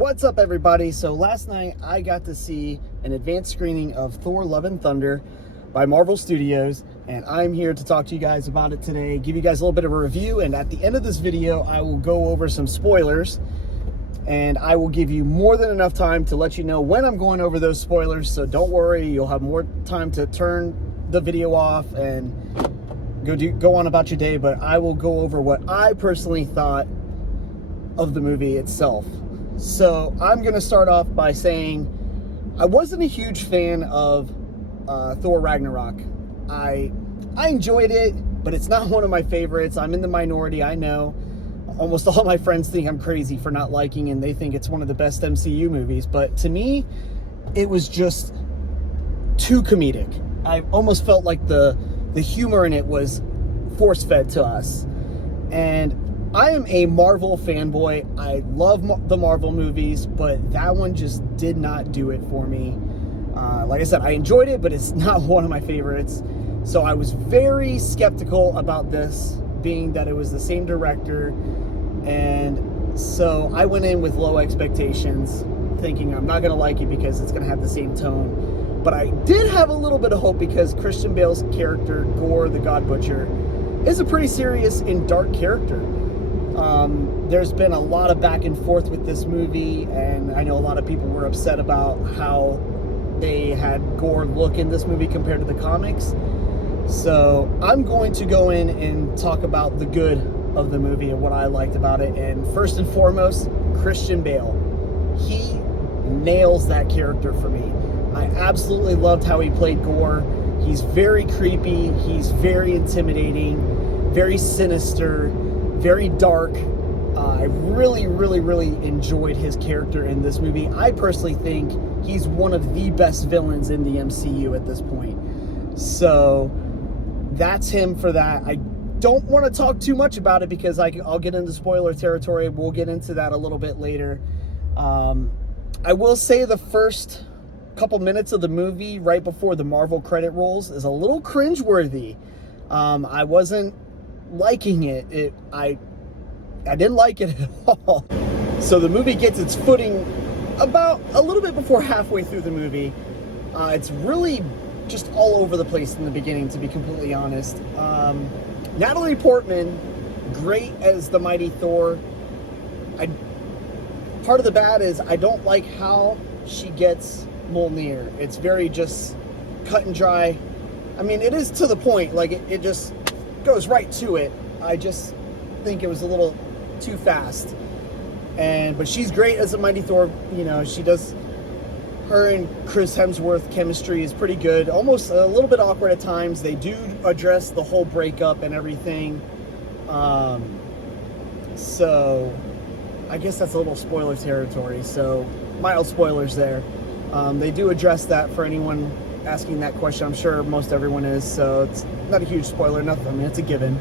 What's up, everybody? So last night I got to see an advanced screening of Thor Love and Thunder by Marvel Studios, and I'm here to talk to you guys about it today, give you guys a little bit of a review, and at the end of this video I will go over some spoilers, and I will give you more than enough time to let you know when I'm going over those spoilers, so don't worry, you'll have more time to turn the video off and go on about your day. But I will go over what I personally thought of the movie itself. So I'm going to start off by saying I wasn't a huge fan of Thor Ragnarok. I enjoyed it, but it's not one of my favorites. I'm in the minority, I know. Almost all my friends think I'm crazy for not liking it, and they think it's one of the best MCU movies. But to me, it was just too comedic. I almost felt like the humor in it was force-fed to us. And I am a Marvel fanboy. I love the Marvel movies, but that one just did not do it for me. Like I said, I enjoyed it, but it's not one of my favorites. So I was very skeptical about this, being that it was the same director. And so I went in with low expectations, thinking I'm not going to like it because it's going to have the same tone. But I did have a little bit of hope because Christian Bale's character, Gore the God Butcher, is a pretty serious and dark character. There's been a lot of back and forth with this movie, and I know a lot of people were upset about how they had Gore look in this movie compared to the comics. So I'm going to go in and talk about the good of the movie and what I liked about it. And first and foremost, Christian Bale. He nails that character for me. I absolutely loved how he played Gore. He's very creepy, he's very intimidating, very sinister, very dark. I really enjoyed his character in this movie. I personally think he's one of the best villains in the MCU at this point. So that's him for that. I don't want to talk too much about it because I'll get into spoiler territory. We'll get into that a little bit later. I will say the first couple minutes of the movie right before the Marvel credit rolls is a little cringeworthy. I wasn't liking it. I didn't like it at all. So the movie gets its footing about a little bit before halfway through the movie. It's really just all over the place in the beginning, to be completely honest. Natalie Portman, great as the mighty Thor. Part of the bad is I don't like how she gets Mjolnir. It's very just cut and dry. I mean, it is to the point, like it just goes right to it. I just think it was a little too fast. But she's great as a mighty Thor. You know, she does. Her and Chris Hemsworth chemistry is pretty good. Almost a little bit awkward at times. They do address the whole breakup and everything. So I guess that's a little spoiler territory. So mild spoilers there. They do address that for anyone asking that question. I'm sure most everyone is. So it's not a huge spoiler. Nothing. I mean, it's a given.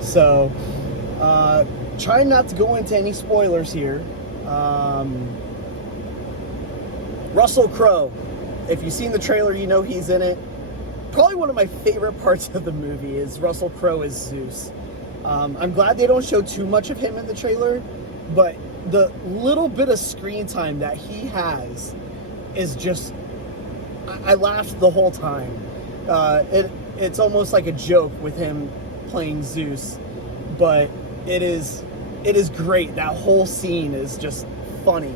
So try not to go into any spoilers here. Russell Crowe, if you've seen the trailer, you know he's in it. Probably one of my favorite parts of the movie is Russell Crowe as Zeus. I'm glad they don't show too much of him in the trailer, but the little bit of screen time that he has is just, I laughed the whole time. It's almost like a joke with him playing Zeus, but it is great. That whole scene is just funny.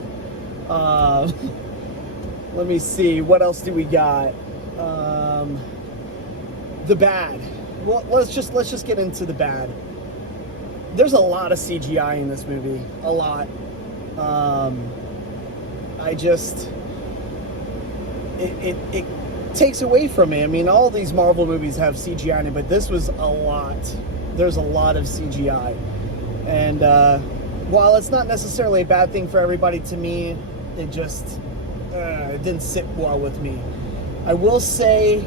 Let me see, what else do we got? The bad. Well, let's just get into the bad. There's a lot of CGI in this movie, a lot. It takes away from me. I mean, all these Marvel movies have CGI in it, but this was a lot. There's a lot of CGI. And while it's not necessarily a bad thing for everybody, to me, it just it didn't sit well with me. I will say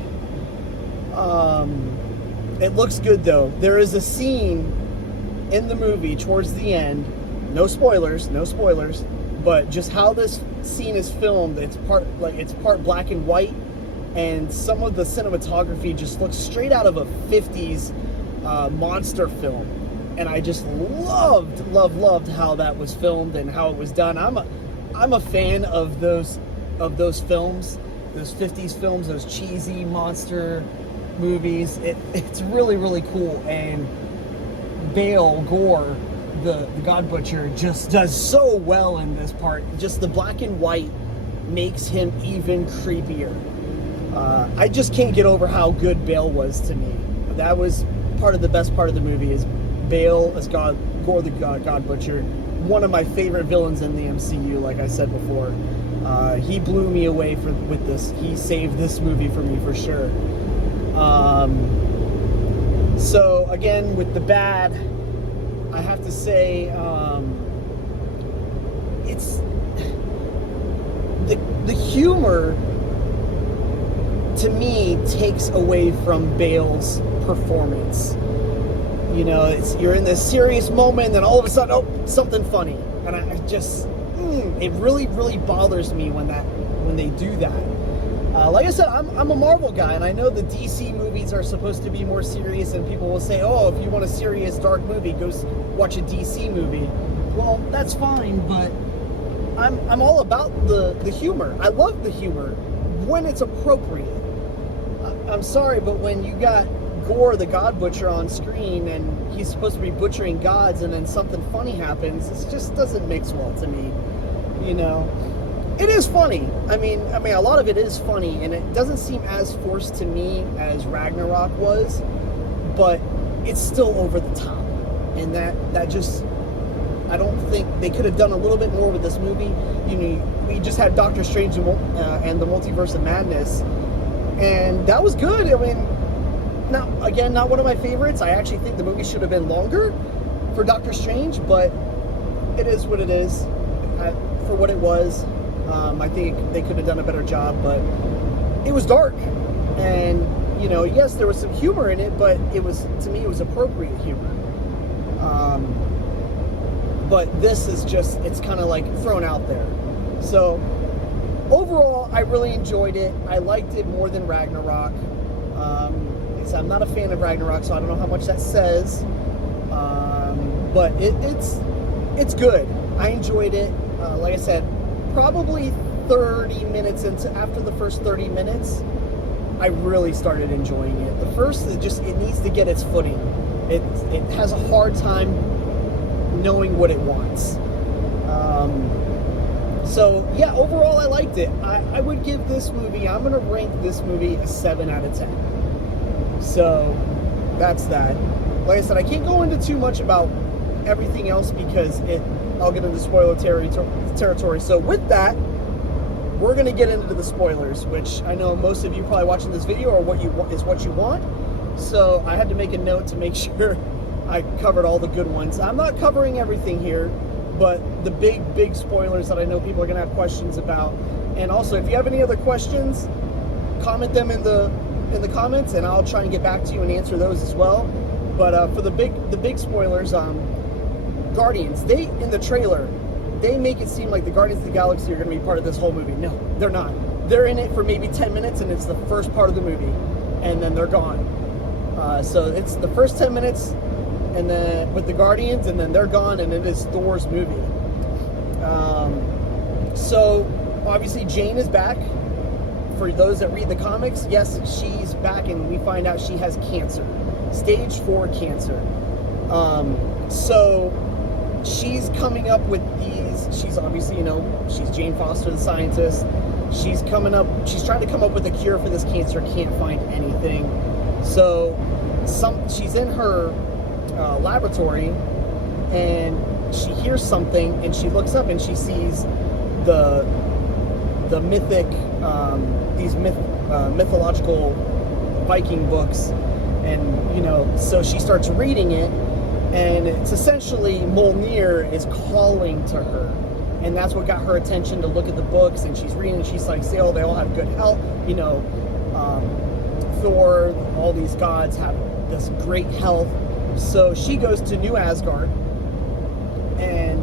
it looks good, though. There is a scene in the movie towards the end, no spoilers, but just how this scene is filmed, it's part black and white, and some of the cinematography just looks straight out of a 50s monster film. And I just loved how that was filmed and how it was done. I'm a fan of those films, those 50s films, those cheesy monster movies. It's really, really cool. And Bale Gore, the God Butcher, just does so well in this part. Just the black and white makes him even creepier. I just can't get over how good Bale was to me. That was part of the best part of the movie, is Bale as Gore the God Butcher. One of my favorite villains in the MCU, like I said before. He blew me away with this. He saved this movie for me for sure. So again, with the bad, I have to say, it's the humor to me takes away from Bale's performance. You know, you're in this serious moment, and then all of a sudden, oh, something funny, and I just, it really, really bothers me when they do that. Like I said, I'm a Marvel guy, and I know the DC movies are supposed to be more serious, and people will say, oh, if you want a serious, dark movie, go watch a DC movie. Well, that's fine, but I'm all about the humor. I love the humor when it's appropriate. I'm sorry, but when you got Gore the God Butcher on screen and he's supposed to be butchering gods and then something funny happens, it just doesn't mix well to me. You know, it is funny. I mean a lot of it is funny, and it doesn't seem as forced to me as Ragnarok was, but it's still over the top. And that just, I don't think they could have done a little bit more with this movie. You know, we just had Doctor Strange and the Multiverse of Madness, and that was good. I mean, not one of my favorites. I actually think the movie should have been longer for Doctor Strange, but it is what it is. For what it was, I think they could have done a better job, but it was dark. And, you know, yes, there was some humor in it, but to me, it was appropriate humor. But this is just, it's kind of like thrown out there. So, overall, I really enjoyed it. I liked it more than Ragnarok. I'm not a fan of Ragnarok, so I don't know how much that says. But it's good. I enjoyed it. Like I said, probably 30 minutes after the first 30 minutes, I really started enjoying it. The first, it needs to get its footing. It has a hard time knowing what it wants. So yeah, overall I liked it. I would give this movie, I'm going to rank this movie a 7 out of 10. So that's that. Like I said, I can't go into too much about everything else because I'll get into spoiler territory. So with that, we're going to get into the spoilers, which I know most of you probably watching this video are what you want. So I had to make a note to make sure I covered all the good ones. I'm not covering everything here, but the big spoilers that I know people are going to have questions about. And also, if you have any other questions, comment them in the comments, and I'll try and get back to you and answer those as well. But for the big spoilers, Guardians, in the trailer, they make it seem like the Guardians of the Galaxy are going to be part of this whole movie. No, they're not. They're in it for maybe 10 minutes, and it's the first part of the movie, and then they're gone. So it's the first 10 minutes, and then with the Guardians, and then they're gone, and it is Thor's movie. So obviously Jane is back. For those that read the comics, yes, she's back, and we find out she has cancer, stage 4 cancer. So she's coming up with she's obviously, she's Jane Foster, the scientist. She's trying to come up with a cure for this cancer, can't find anything. So she's in her laboratory, and she hears something, and she looks up and she sees the mythic, mythological Viking books, and so she starts reading it, and it's essentially Mjolnir is calling to her, and that's what got her attention to look at the books. And she's reading, and she's like, they all have good health, Thor, all these gods have this great health. So she goes to New Asgard, and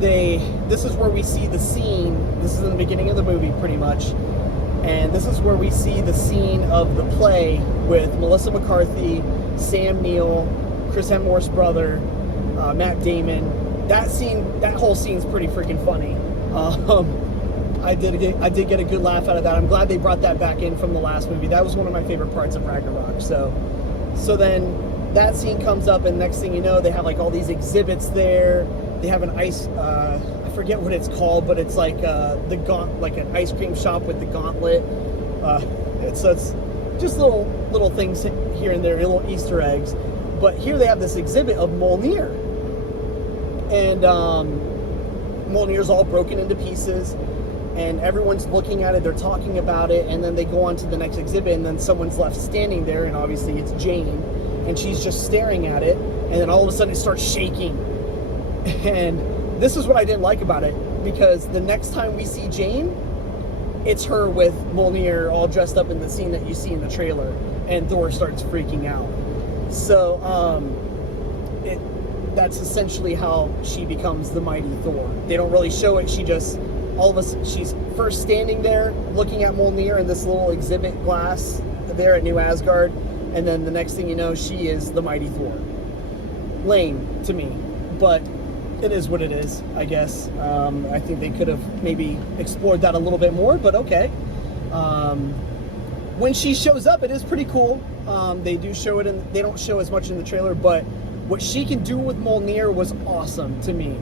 this is where we see the scene. This is in the beginning of the movie, pretty much. And this is where we see the scene of the play with Melissa McCarthy, Sam Neill, Chris Hemsworth's brother, Matt Damon, that whole scene's pretty freaking funny. I did get a good laugh out of that. I'm glad they brought that back in from the last movie. That was one of my favorite parts of Ragnarok. So then that scene comes up, and next thing you know, they have like all these exhibits there. They have an ice, I forget what it's called, but it's like like an ice cream shop with the gauntlet. It's just little things here and there, little Easter eggs. But here they have this exhibit of Mjolnir, and Mjolnir's all broken into pieces, and everyone's looking at it. They're talking about it, and then they go on to the next exhibit, and then someone's left standing there, and obviously it's Jane, and she's just staring at it, and then all of a sudden it starts shaking. And this is what I didn't like about it, because the next time we see Jane, it's her with Mjolnir all dressed up in the scene that you see in the trailer, and Thor starts freaking out. So that's essentially how she becomes the mighty Thor. They don't really show it. She's first standing there looking at Mjolnir in this little exhibit glass there at New Asgard, and then the next thing you know, she is the mighty Thor. Lame to me, but it is what it is, I guess. I think they could have maybe explored that a little bit more, but okay. When she shows up, it is pretty cool. They do show it, and they don't show as much in the trailer, but what she can do with Mjolnir was awesome to me.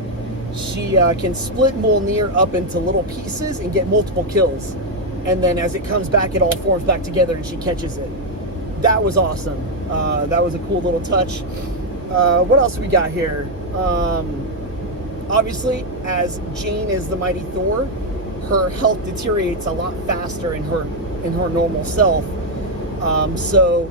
She can split Mjolnir up into little pieces and get multiple kills. And then as it comes back, it all forms back together and she catches it. That was awesome. That was a cool little touch. What else we got here? Obviously, as Jane is the mighty Thor, her health deteriorates a lot faster in her normal self. So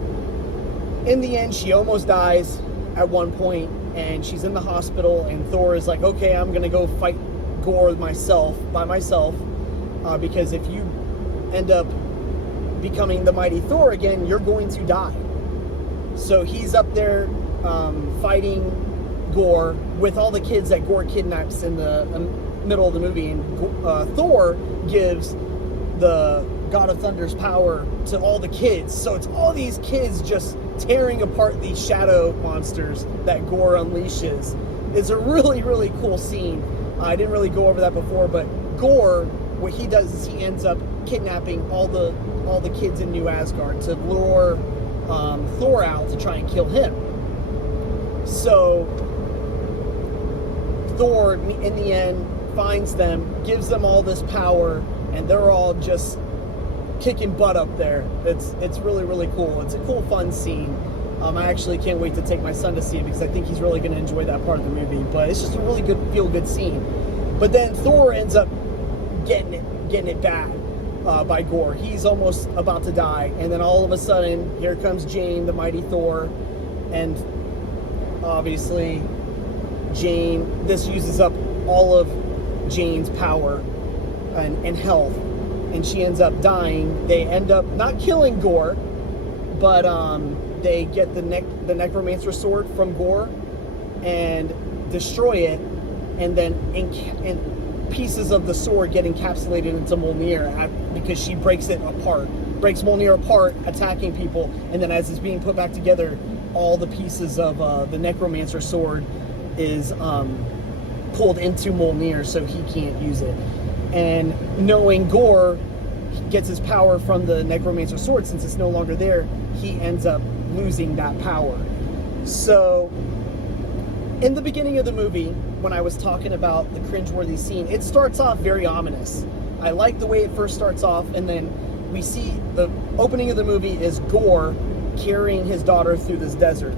in the end, she almost dies at one point, and she's in the hospital, and Thor is like, okay, I'm gonna go fight Gore by myself, because if you end up becoming the mighty Thor again, you're going to die. So he's up there fighting Gore with all the kids that Gore kidnaps in the middle of the movie, and Thor gives the God of Thunder's power to all the kids. So it's all these kids just tearing apart these shadow monsters that Gore unleashes. It's a really, really cool scene. I didn't really go over that before, but Gore, what he does is he ends up kidnapping all the kids in New Asgard to lure Thor out to try and kill him. So Thor, in the end, finds them, gives them all this power, and they're all just kicking butt up there. It's really, really cool. It's a cool, fun scene. I actually can't wait to take my son to see it, because I think he's really going to enjoy that part of the movie. But it's just a really good, feel-good scene. But then Thor ends up getting it bad by Gore. He's almost about to die, and then all of a sudden, here comes Jane, the mighty Thor, and obviously this uses up all of Jane's power and health, and she ends up dying. They end up not killing Gore, but they get the necromancer sword from Gore and destroy it, and then pieces of the sword get encapsulated into Mjolnir because she breaks Mjolnir apart, attacking people, and then as it's being put back together, all the pieces of the necromancer sword is pulled into Mjolnir, so he can't use it. And knowing Gore gets his power from the necromancer sword, since it's no longer there, he ends up losing that power. So in the beginning of the movie, when I was talking about the cringeworthy scene, it starts off very ominous. I like the way it first starts off, and then we see the opening of the movie is Gore carrying his daughter through this desert.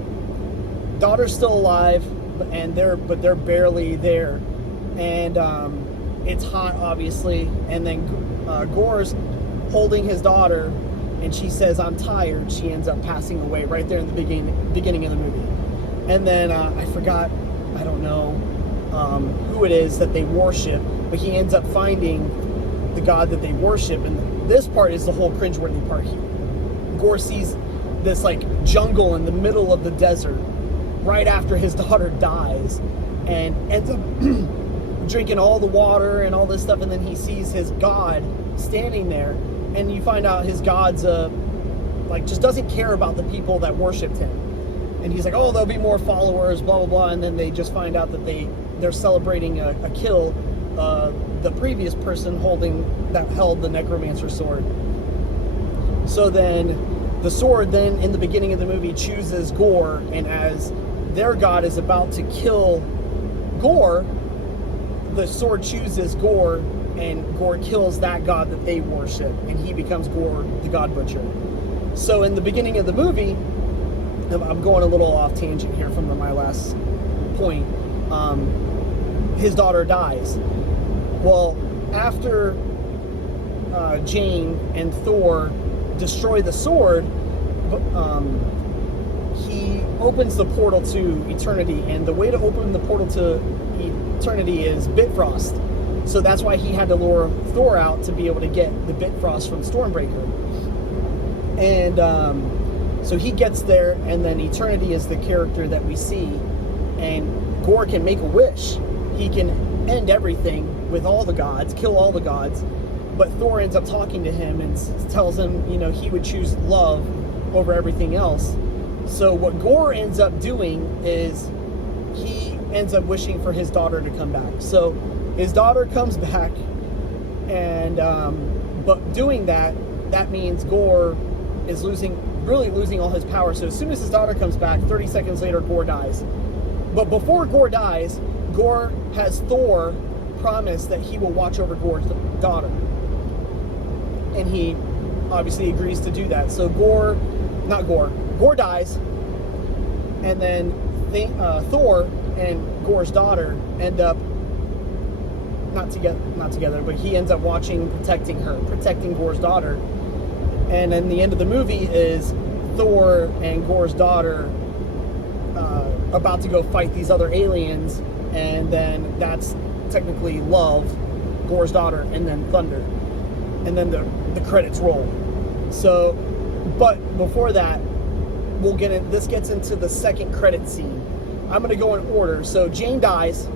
Daughter's still alive, but they're barely there, and it's hot, obviously. And then Gore's holding his daughter, and she says, "I'm tired." She ends up passing away right there in the beginning of the movie. And then I forgot, I don't know who it is that they worship, but he ends up finding the god that they worship. And this part is the whole cringeworthy part. Gore sees this like jungle in the middle of the desert right after his daughter dies, and ends up drinking all the water and all this stuff, and then he sees his god standing there, and you find out his god's just doesn't care about the people that worshipped him. and he's like, oh, there'll be more followers, blah blah blah, and then they just find out that they're celebrating a kill, the previous person that held the necromancer sword. So then the sword then in the beginning of the movie chooses Gore, and as their god is about to kill Gore, the sword chooses Gore, and Gore kills that god that they worship, and he becomes Gore the God Butcher. So in the beginning of the movie, I'm going a little off tangent here from my last point, his daughter dies. Well, after Jane and Thor destroy the sword, he opens the portal to eternity, and the way to open the portal to eternity is Bifrost. So that's why he had to lure Thor out to be able to get the Bifrost from Stormbreaker. And so he gets there, and then Eternity is the character that we see, and Gore can make a wish. He can end everything with all the gods, kill all the gods, but Thor ends up talking to him and tells him, he would choose love over everything else. So what Gore ends up doing is he ends up wishing for his daughter to come back. So his daughter comes back, and but doing that means Gore is really losing all his power. So as soon as his daughter comes back, 30 seconds later, Gore dies. But before Gore dies, Gore has Thor promise that he will watch over Gore's daughter. And he obviously agrees to do that. So Gore dies, and then Thor and Gore's daughter end up not together, but he ends up protecting Gore's daughter. And then the end of the movie is Thor and Gore's daughter about to go fight these other aliens, and then that's technically Love, Gore's daughter, and then Thunder, and then the credits roll. So, but before that, this gets into the second credit scene. I'm going to go in order. So Jane dies,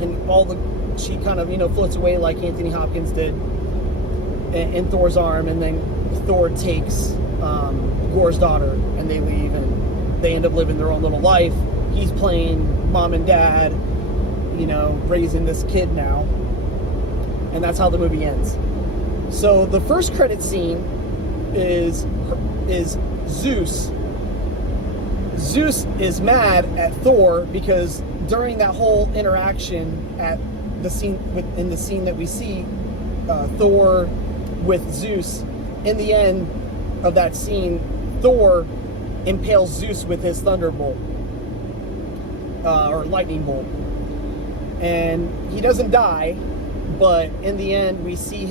and she kind of floats away like Anthony Hopkins did in Thor's arm, and then Thor takes Gore's daughter, and they leave, and they end up living their own little life. He's playing mom and dad, raising this kid now, and that's how the movie ends. So the first credit scene is Zeus. Zeus is mad at Thor because during that whole interaction in the scene that we see, Thor with Zeus, in the end of that scene, Thor impales Zeus with his thunderbolt, or lightning bolt, and he doesn't die. But in the end, we see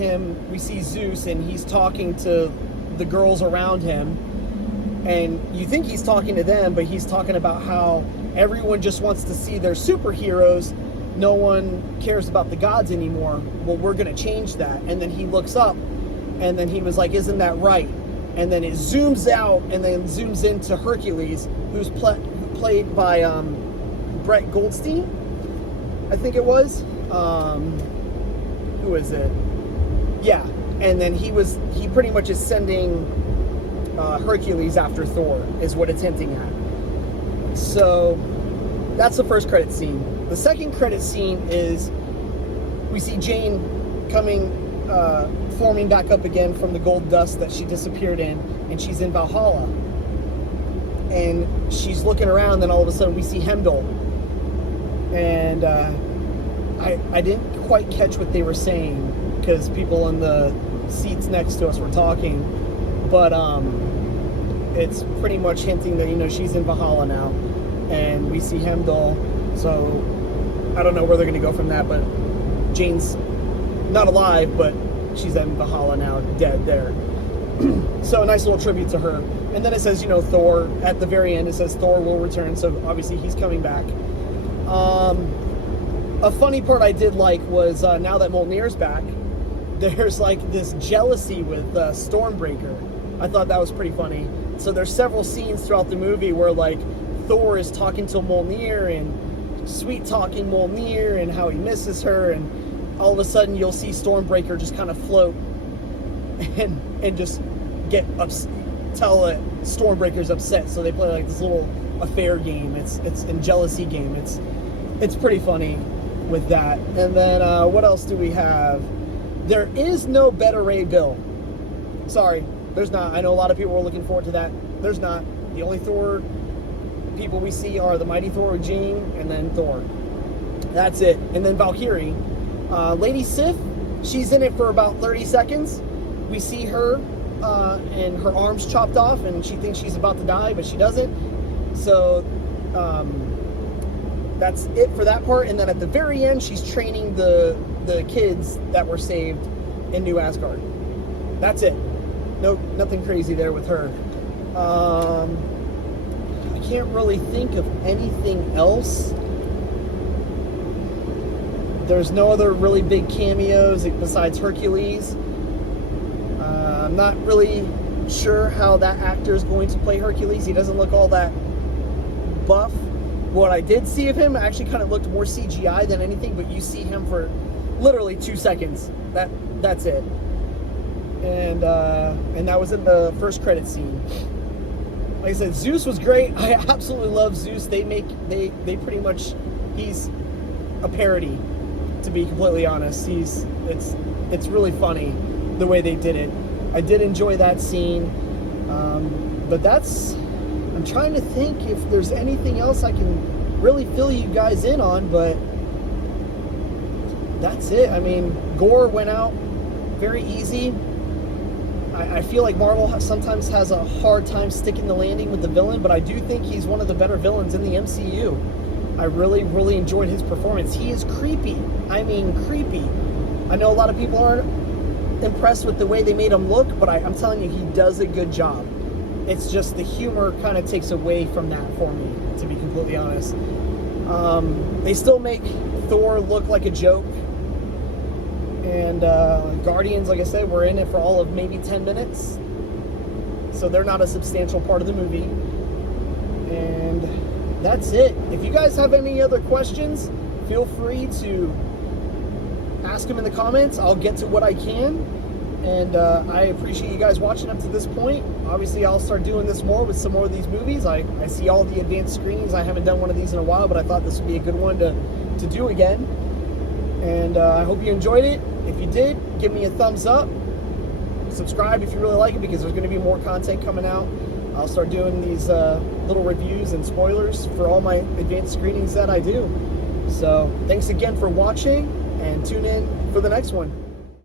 Zeus, and he's talking to the girls around him, and you think he's talking to them, but he's talking about how everyone just wants to see their superheroes. No one cares about the gods anymore. Well, we're going to change that. And then he looks up, and then he was like, isn't that right? And then it zooms out, and then zooms into Hercules, who's played by Brett Goldstein, I think it was. Who is it? Yeah. And then he pretty much is sending Hercules after Thor, is what it's hinting at. So that's the first credit scene. The second credit scene is we see Jane forming back up again from the gold dust that she disappeared in, and she's in Valhalla. And she's looking around, then all of a sudden we see Heimdall. And I didn't quite catch what they were saying because people in the seats next to us were talking, but it's pretty much hinting that she's in Valhalla now, and we see Heimdall. So I don't know where they're going to go from that, but Jane's not alive, but she's in Valhalla now, dead there. So a nice little tribute to her. And then it says, Thor, at the very end, it says Thor will return, so obviously he's coming back. A funny part I did like was now that Mjolnir's back, there's like this jealousy with Stormbreaker. I thought that was pretty funny. So there's several scenes throughout the movie where like Thor is talking to Mjolnir and sweet talking Mjolnir and how he misses her, and all of a sudden you'll see Stormbreaker just kind of float and just get tell that Stormbreaker's upset, so they play like this little affair game. It's a jealousy game. It's pretty funny with that. And then what else do we have? There is no Beta Ray Bill. Sorry, there's not. I know a lot of people were looking forward to that. There's not. The only Thor people we see are the Mighty Thor with Jane and then Thor. That's it. And then Valkyrie. Lady Sif, she's in it for about 30 seconds. We see her and her arms chopped off, and she thinks she's about to die, but she doesn't. So that's it for that part. And then at the very end, she's training the kids that were saved in New Asgard. That's it. No, nothing crazy there with her. I can't really think of anything else. There's no other really big cameos besides Hercules. I'm not really sure how that actor is going to play Hercules. He doesn't look all that buff. What I did see of him actually kind of looked more CGI than anything, but you see him for literally 2 seconds. That's it. And that was in the first credit scene. Like I said, Zeus was great. I absolutely love Zeus. They pretty much, he's a parody, to be completely honest. It's really funny the way they did it. I did enjoy that scene, but I'm trying to think if there's anything else I can really fill you guys in on, but that's it. I mean, Gore went out very easy. I feel like Marvel sometimes has a hard time sticking the landing with the villain, but I do think he's one of the better villains in the MCU. I really, really enjoyed his performance. He is creepy. I mean, creepy. I know a lot of people aren't impressed with the way they made him look, but I'm telling you, he does a good job. It's just the humor kind of takes away from that for me, to be completely honest. They still make Thor look like a joke. And Guardians, like I said, were in it for all of maybe 10 minutes. So they're not a substantial part of the movie. And that's it. If you guys have any other questions, feel free to ask them in the comments. I'll get to what I can. And I appreciate you guys watching up to this point. Obviously, I'll start doing this more with some more of these movies. I see all the advanced screenings. I haven't done one of these in a while, but I thought this would be a good one to do again. And I hope you enjoyed it. If you did, give me a thumbs up. Subscribe if you really like it, because there's going to be more content coming out. I'll start doing these little reviews and spoilers for all my advanced screenings that I do. So thanks again for watching, and tune in for the next one.